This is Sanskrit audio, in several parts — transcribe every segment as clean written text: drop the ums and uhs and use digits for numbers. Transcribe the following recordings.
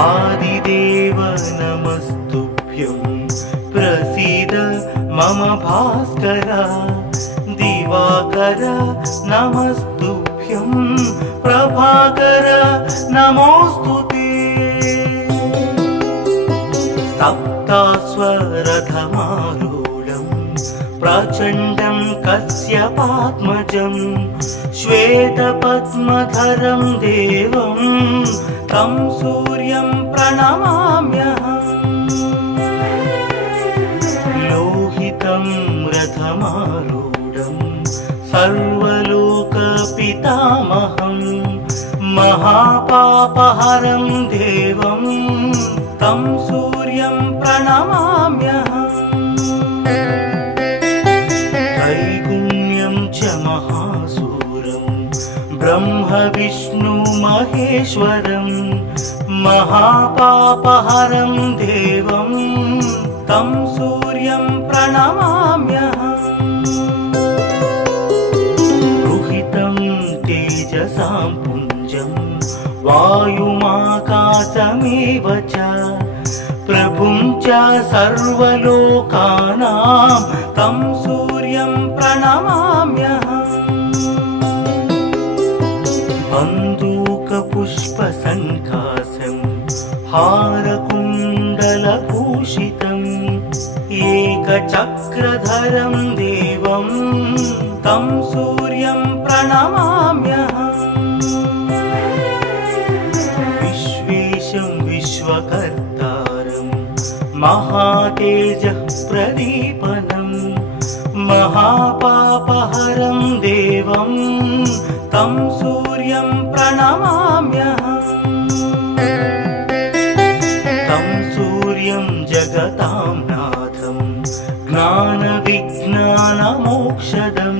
आदिदेव नमस्तुभ्यं प्रसीद मम भास्कर दिवाकर नमस्तुभ्यं प्रभाकर नमोस्तुते सप्तास्वरथमारूढं प्रचण्डं कश्यपात्मजं श्वेतपद्मधरं देवं तं सूर्यं प्रणमाम्यहम् लोहितं रथमारूढं सर्वलोकपितामहं महापापहरं देवं तं सूर्यं प्रणमाम्यहम् त्रैगुण्यं च महासूरं ब्रह्म विष्णु महेश्वरं महापापहरं देवं तं सूर्यं प्रणमाम्यहम् रुहितं तेजसां पुञ्जं वायुमाकाशमेव च प्रभुं च सर्वलोकानां तं सूर्यं प्रणमाम्यहम् बन्दूकपुष्पसङ्काशं हारकुण्डलभूषितम् एकचक्रधरं देवं तं सूर्यं प्रणमाम्यहम् विश्वेशं विश्वकर्तारं महातेजः प्रदीपनं महापापहरं देवं तं सूर्यं प्रणमाम्यहम् तं सूर्यं जगतां नाथं ज्ञानविज्ञानमोक्षदं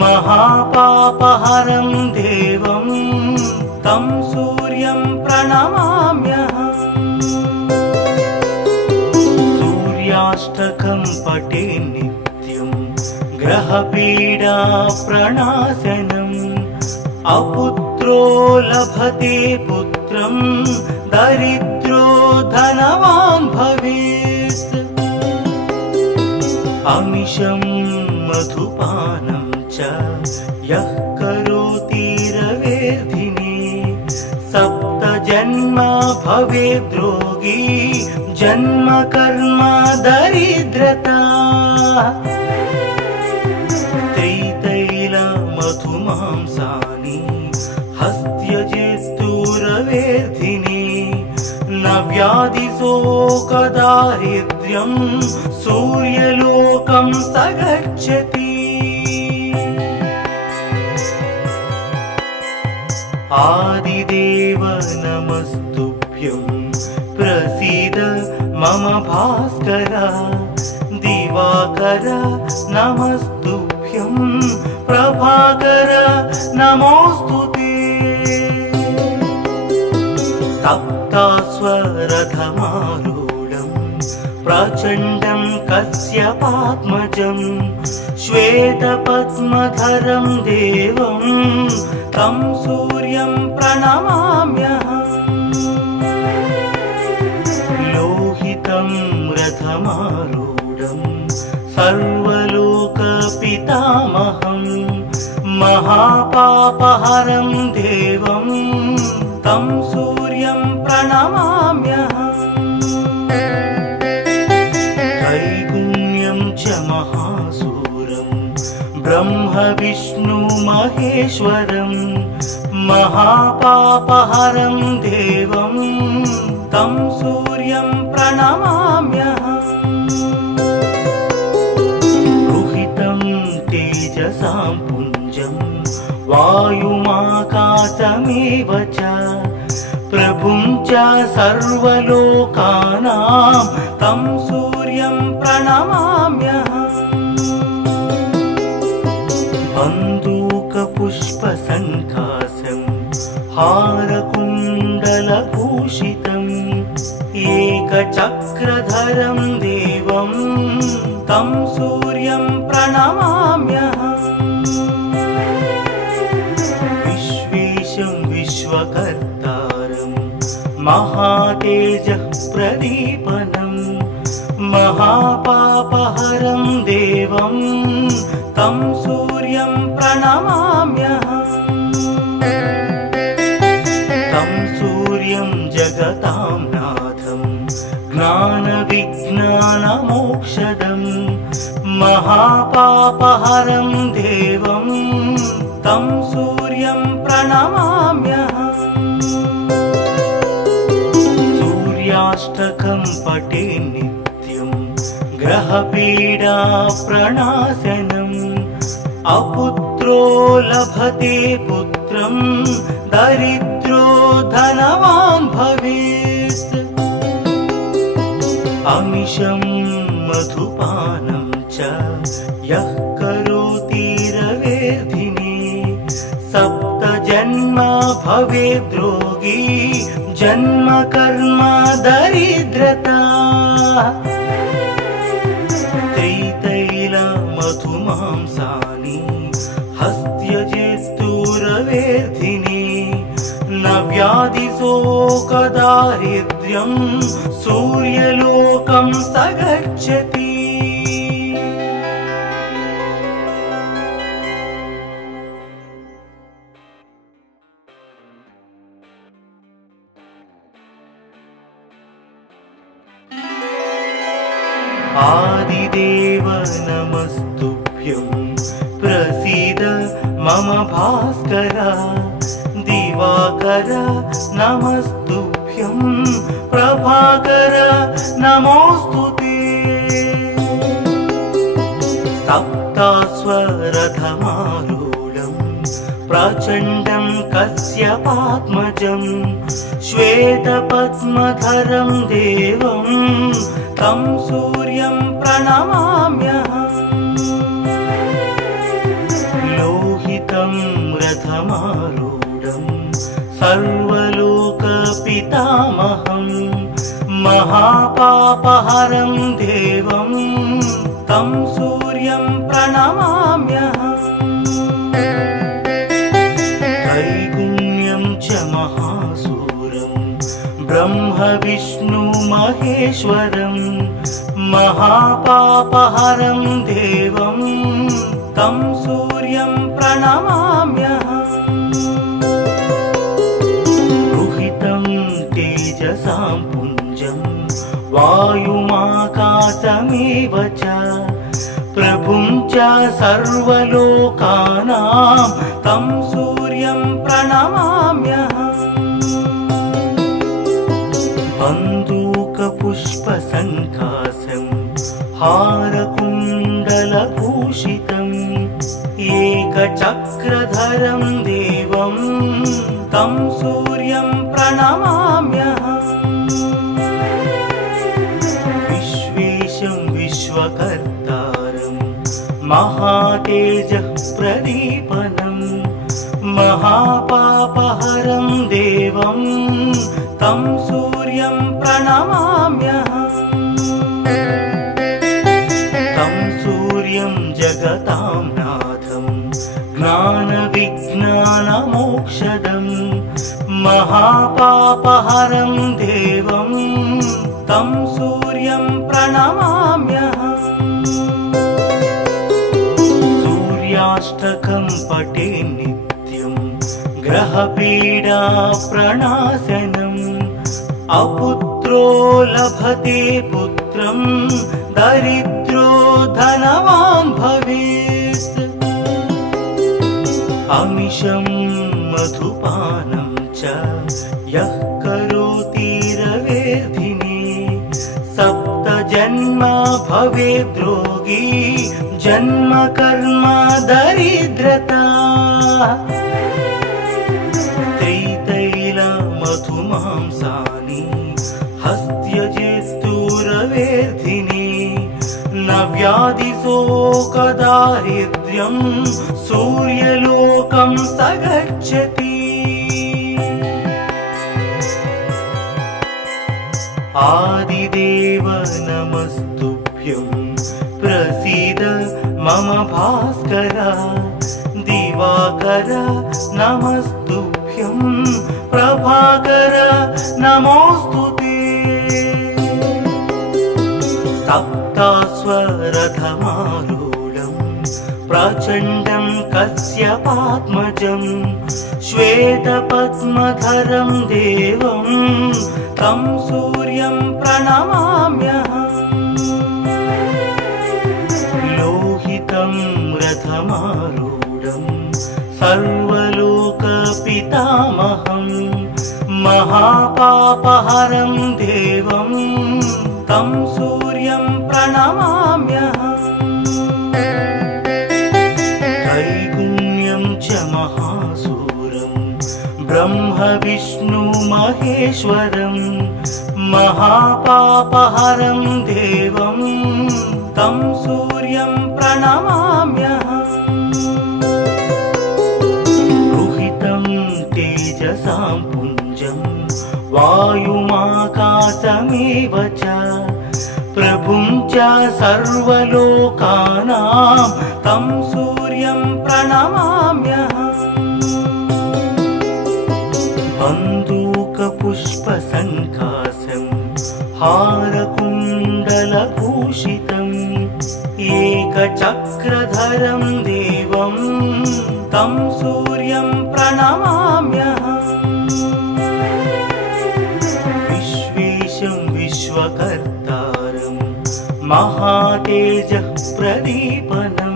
महापापहरं देवं तं सूर्यं प्रणमाम्यहम् सूर्याष्टकं पठे नित्यं ग्रहपीडा प्रणाशनम् अपुत्रो लभते पुत्रं दरिद्रो धनवान् भवेत् अमिषं मधुपानं च यः करोति रवेर्धिने सप्तजन्म भवेद्रोगी जन्म कर्म दरिद्रता त्रितैलमधुमांसानि हस्त्यजेस्तुरवेर्धिने न व्याधिशोकदारिद्र्यं सूर्यलोकं स गच्छति आदिदेव नमस्तुभ्यं प्रसीद मम भास्कर दिवाकर नमस्तुभ्यं प्रभाकर नमोस्तुते सप्तास्वरथमारूढं प्रचण्डं कश्यपात्मजं श्वेतपद्मधरं देवं तं सूर्यं प्रणमाम्यहम् लोहितं रथमारूढं सर्वलोकपितामहं महापापहरं देवं तं सूर्यं प्रणमाम्यहम् त्रैगुण्यं च महासूरं ब्रह्म विष्णु महेश्वरं महापापहरं देवं तं सूर्यं प्रणमाम्यहम् रुहितं तेजसां पुञ्जं वायुमाकाशमेव च प्रभुं च सर्वलोकानां तं सूर्यं प्रणमाम्यहम् बन्दूकपुष्पसङ्काशं हारकुण्डलभूषितम् एकचक्रधरं देवं तं सूर्यं प्रणमाम्यहम् विश्वेशं विश्वकर्तारं महातेजः प्रदीपनम् महापापहरं देवं तं सूर्यं प्रणमाम्यहम् तं सूर्यं जगतां नाथं ज्ञानविज्ञानमोक्षदम् महापापहरं देवं तं सूर्यं प्रणमाम्यहम् सूर्याष्टकं पठे नित्यं ग्रहपीडा प्रणाशनम् अपुत्रो लभते पुत्रं दरिद्रो धनवान् भवेत् अमिषं मधुपानं च यः करोति रवेर्धिने सप्तजन्म भवेद्रोगी जन्म कर्म दरिद्रता त्रितैलमधुमांसानि हस्त्यजेस्तुरवेर्धिने न व्याधिशोकदारिद्र्यं सूर्यलोकं स गच्छति आदिदेव नमस्तुभ्यं प्रसीद मम भास्कर दिवाकर नमस्तुभ्यं प्रभाकर नमोस्तुते सप्तास्वरथमारूढं प्रचण्डं कश्यपात्मजं श्वेतपद्मधरं देवं तं सूर्यं प्रणमाम्यहम् लोहितं रथमारूढं सर्वलोकपितामहं महापापहरं देवं तं सूर्यं प्रणमाम्यहम् त्रैगुण्यं च महासूरं ब्रह्म विष्णु महेश्वरं महापापहरं देवं तं सूर्यं प्रणमाम्यहम् रुहितं तेजसां पुञ्जं वायुमाकाशमेव च प्रभुं च सर्वलोकानां तं सूर्यं प्रणमाम्यहम् बन्दूकपुष्पसङ्कासं हारकुण्डलभूषितम् एकचक्रधरं देवं तं सूर्यं प्रणमाम्यहम् विश्वेशं विश्वकर्तारं महातेजः प्रदीपनम् महापापहरं देवं तं सूर्यं प्रणमाम्यहम् तं सूर्यं जगतां नाथं ज्ञानविज्ञानमोक्षदम् महापापहरं देवं तं सूर्यं प्रणमाम्यहम् सूर्याष्टकं पठे नित्यं ग्रहपीडा प्रणाशनम् अपुत्रो लभते पुत्रं दरिद्रो धनवान् भवेत् अमिषं मधुपानं च यः करोति रवेर्धिने सप्तजन्म भवेद्रोगी जन्म कर्म दरिद्रता त्रितैलमधुमांसानि हस्त्यजेस्तुरवेर्धिने न व्याधिशोकदारिद्र्यं सूर्यलोकं स गच्छति आदिदेव नमस्तुभ्यं प्रसीद मम भास्कर दिवाकर नमस्तुभ्यं नमस्तुभ्यं प्रभाकर नमोऽस्तुते सप्तास्वरथमारूढं प्रचण्डं कश्यपात्मजं श्वेतपद्मधरं देवं तं सूर्यं प्रणमाम्यहम् लोहितं रथमारूढं सर्वलोकपितामहं महापापहरं देवं तं सूर्यं प्रणमाम्यहम् त्रैगुण्यं च महासूरं ब्रह्मविष्णुमहेश्वरं महापापहरं देवं तं सूर्यं प्रणमाम्यहम् रुहितं तेजसां पुञ्जं वायुमाकाशमेव च प्रभुं च सर्वलोकानां तं सूर्यं प्रणमाम्यहम् बन्दूकपुष्पसङ्कासं हारकुण्डलभूषितम् एकचक्रधरं देवं तं सूर्यं प्रणमाम्यहम् विश्वेशं विश्वकर्तारं महातेजः प्रदीपनं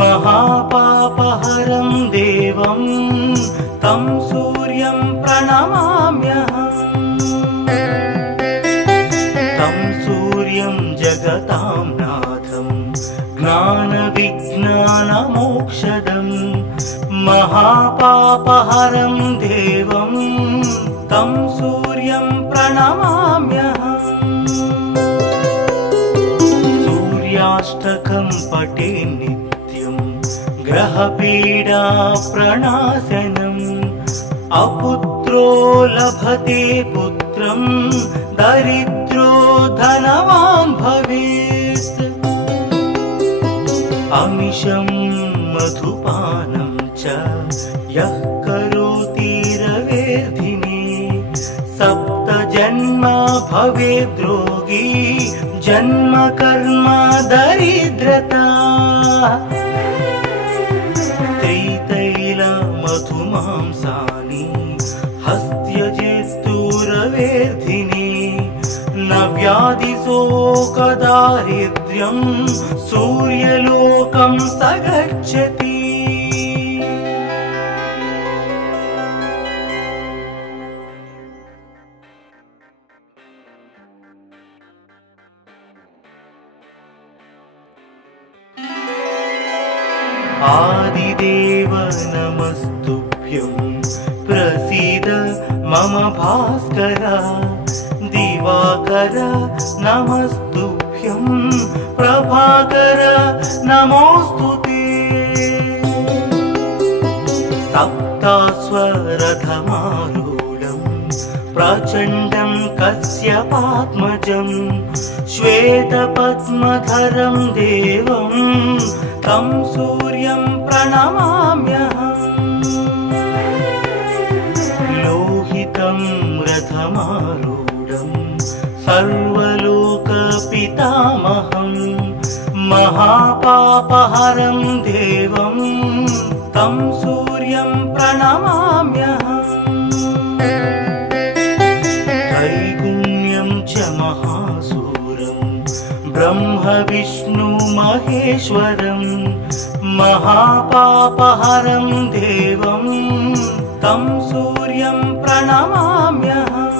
महापापहरं देवं तं सूर्यं प्रणमाम्यहम् तं सूर्यं जगतां नाथं ज्ञानविज्ञानमोक्षदं महापापहरं देवं तं सूर्यं प्रणमाम्यहम् सूर्याष्टकं पठे नित्यं ग्रहपीडा प्रणाशनम् अपुत्रो लभते पुत्रं दरिद्रो धनवान् भवेत् अमिषं मधुपानं च यः करोति रवेर्धिने सप्तजन्म भवेद्रोगी जन्म कर्म दरिद्रता त्रितैलमधुमांसानि हस्त्यजेस्तुरवेर्धिने न व्याधिशोकदारिद्र्यं सूर्यलोकं स गच्छति आदिदेव नमस्तुभ्यं प्रसीद मम भास्कर दिवाकर नमस्तुभ्यं प्रभाकर नमोऽस्तुते सप्तास्वरथमारूढं प्रचण्डं कश्यपात्मजं श्वेतपद्मधरं देवं तं सूर्यं प्रणमाम्यहम् लोहितं रथमारूढं सर्वलोकपितामहं महापापहरं देवं तं सूर्यं प्रणमाम्यहम् त्रैगुण्यं च महासूरं ब्रह्मविष्णुमहेश्वरं महापापहरं देवं तं सूर्यं प्रणमाम्यहम्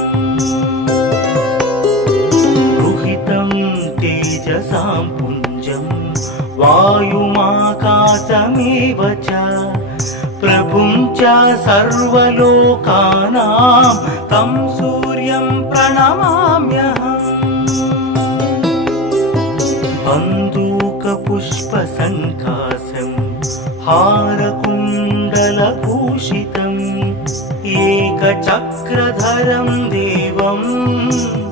रुहितं तेजसां पुञ्जं वायुमाकाशमेव च प्रभुं च सर्वलोकानां तं सूर्यं प्रणमाम्यहम् बन्दूकपुष्पसङ्कासं हारकुण्डलभूषितम् एकचक्रधरं देवं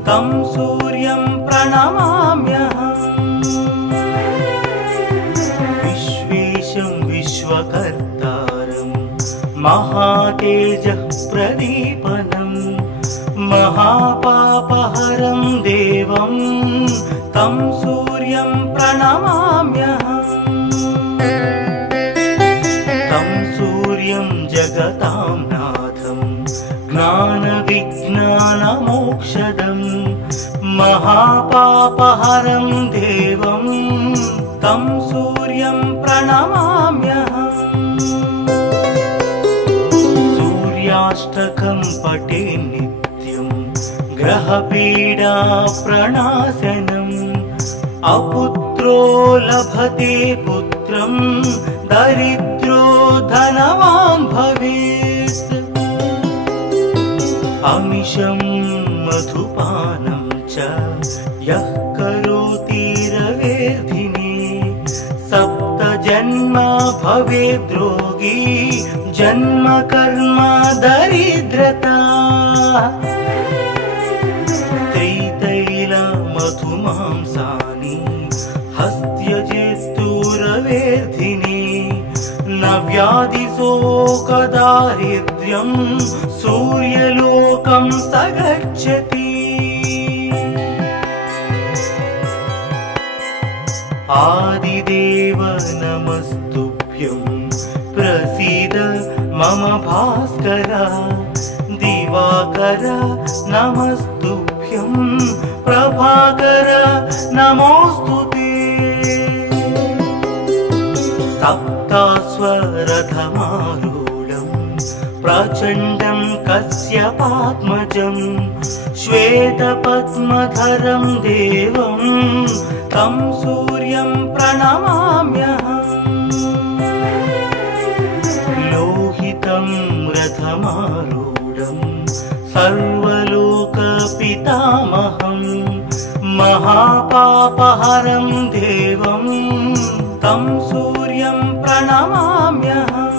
तं सूर्यं प्रणमाम्यहम् विश्वेशं विश्वकर्तारं महातेजः प्रदीपनं महापापहरं देवं तं सूर्यं प्रणमाम्यहम् तं सूर्यं जगतां नाथं ज्ञानविज्ञानमोक्षदं महापापहरं देवं तं सूर्यं प्रणमाम्यहम् सूर्याष्टकं पठे नित्यं ग्रहपीडा प्रणाशनम् अपुत्रो लभते पुत्रं दरिद्रो धनवान् भवेत् अमिषं मधुपानं च यः करोति रवेर्धिने सप्तजन्म भवेद्रोगी जन्म कर्म दरिद्रता त्रितैल मधुमांसानि हस्त्यजेस्तुरवेर्धिने न व्याधिशोकदारिद्र्यं सूर्यलोकं स गच्छति आदिदेव नमस्तुभ्यं प्रसीद मम भास्कर दिवाकर नमस्तुभ्यं प्रभाकर नमोस्तुते सप्तास्वरथमारूढं प्रचण्डं कश्यपात्मजं श्वेतपद्मधरं देवं तं सूर्यं प्रणमाम्यहम् लोहितं रथमारूढं सर्वलोकपितामहं महापापहरं देवं तं सूर्यं प्रणमाम्यहम्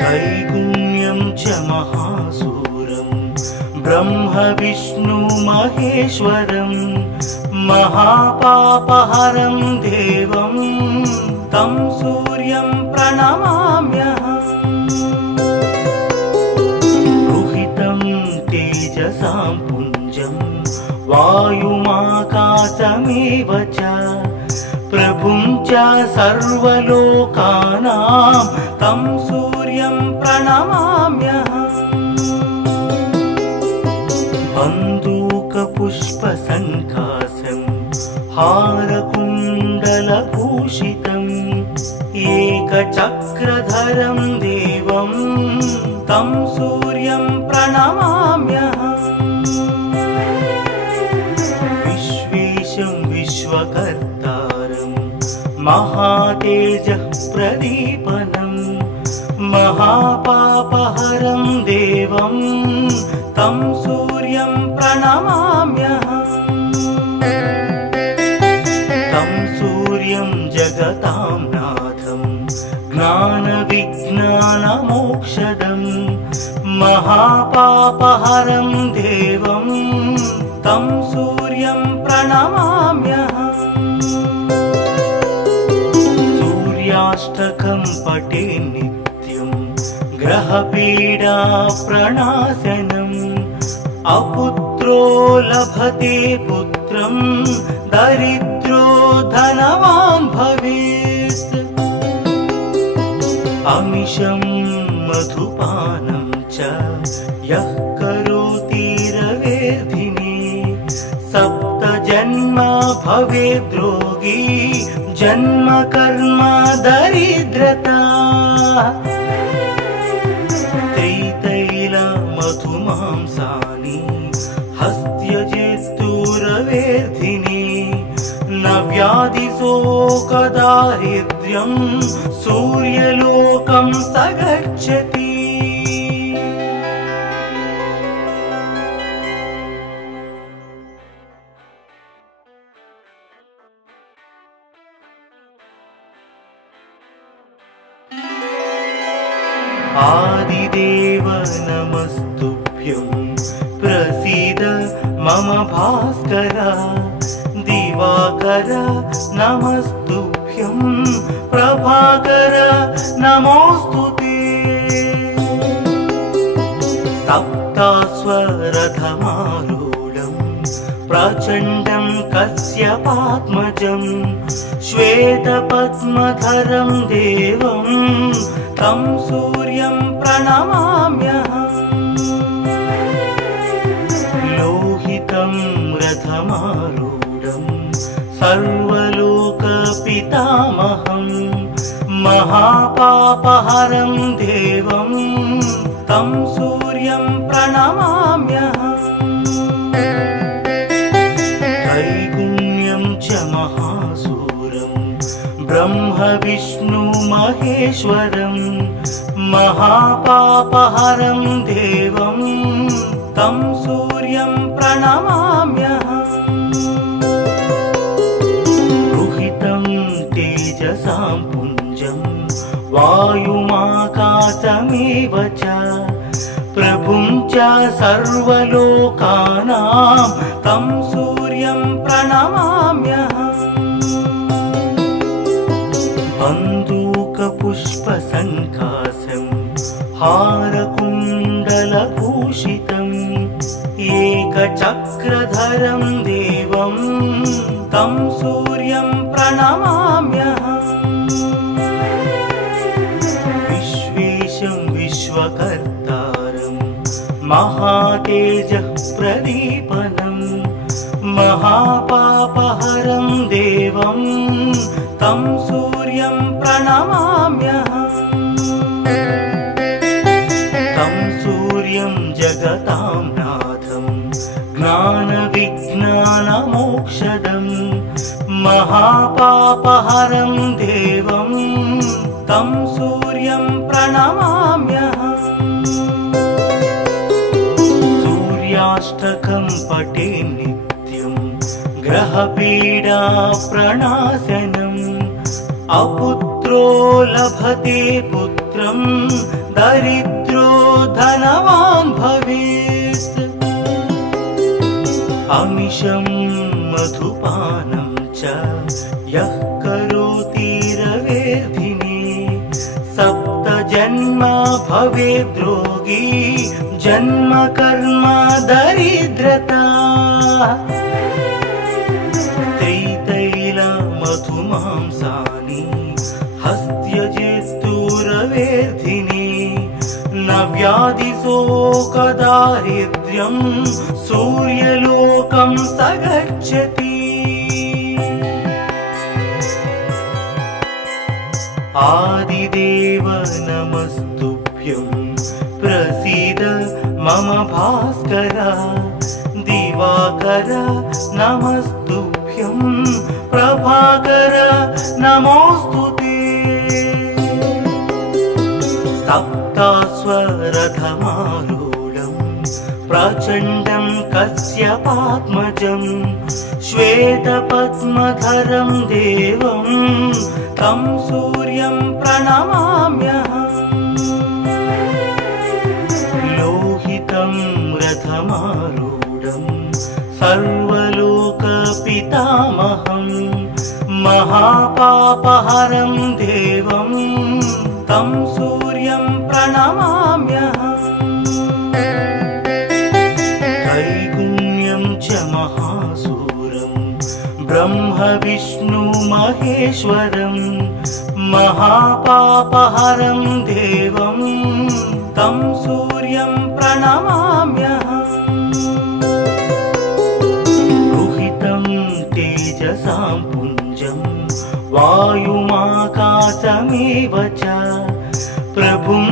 त्रैगुण्यं च महासूरं ब्रह्म विष्णु महेश्वरं महापापहरं देवं तं सूर्यं प्रणमाम्यहम् रुहितं तेजसां पुञ्जं वायुमाकाशमेव च प्रभुं च सर्वलोकानां तं सूर्यं प्रणमाम्यहम् बन्दूकपुष्पसङ्काशं हारकुण्डलभूषितम् एकचक्रधरं देवं तं सूर्यं प्रणमाम्यहम् विश्वेशं विश्वकर्तारं महातेजः प्रदीपनं महापापहरं देवं तं सूर्यं प्रणमाम्यहम् तं सूर्यं जगतां नाथं ज्ञानविज्ञानमोक्षदं महापापहरं देवं तं सूर्यं प्रणमाम्यहम् सूर्याष्टकं पठे नित्यं ग्रहपीडा प्रणाशनम् अपुत्रो लभते पुत्रं दरिद्रो धनवान् भवेत् अमिषं मधुपानं च यः करोति रवेर्धिने सप्तजन्म भवेद्रोगी जन्म कर्म दरिद्रता त्रितैल मधुमांसानि हस्त्यजेस्तुरवेर्धिने न व्याधिशोकदारिद्र्यं सूर्यलोकं स गच्छति आदिदेव नमस्तुभ्यं प्रसीद मम भास्कर दिवाकर नमस्तुभ्यं प्रभाकर नमोऽस्तु ते। सप्ताश्वरथमारूढं प्रचण्डं कश्यपात्मजं श्वेतपद्मधरं देवं तं सूर्यं प्रणमाम्यहम्। लोहितं रथमारूढं सर्वलोकपितामहं महापापहरं देवं तं सूर्यं प्रणमाम्यहम्। त्रैगुण्यं च महासूरं ब्रह्म विष्णु महेश्वरं महापापहरं देवं तं सूर्यं प्रणमाम्यहम्। रुहितं तेजसां पुञ्जं वायुमाकाशमेव च प्रभुं च सर्वलोकानां तं सूर्यं प्रणमाम्यहम्। बन्दूकपुष्पसङ्काशं हारकुण्डलभूषितम् एकचक्रधरं देवं तं सूर्यं प्रणमाम्यहम्। विश्वेशं विश्वकर्तारं महातेजः प्रदीपनं महापापहरं देवं तं सूर्यं प्रणमाम्यहम्। तं सूर्यं जगतां नाथं ज्ञानविज्ञानमोक्षदं महापापहरं देवं तं सूर्यं प्रणमाम्यहम्। सूर्याष्टकं पठे नित्यं ग्रहपीडा प्रणाशनम् अपुत्रो लभते पुत्रं दरिद्रो धनवान् भवेत्। अमिषं मधुपानं च यः करोति रवेर्धिने सप्तजन्म भवेद्रोगी जन्म कर्म दरिद्रता। त्रितैलमधुमांसानि हस्त्यजेस्तुरवेर्धिने न व्याधिशोकदारिद्र्यं सूर्यलोकं स गच्छति। आदिदेव नमस्तुभ्यं प्रसीद मम भास्कर। दिवाकर नमस्तुभ्यं प्रभाकर नमोऽस्तु ते। सप्ताश्वरथमारूढं प्रचण्डं कश्यपात्मजं श्वेतपद्मधरं देवं तं सूर्यं प्रणमाम्यहम्। लोहितं रथमारूढं सर्वलोकपितामहं महापापहरं देवं तं सूर्यं प्रणमाम्यहम्। त्रैगुण्यं च महासूरं ब्रह्म विष्णु महेश्वरं महापापहरं देवं तं सूर्यं प्रणमाम्यहम्। रुहितं तेजसां पुञ्जं वायुमाकाशमेव च प्रभुं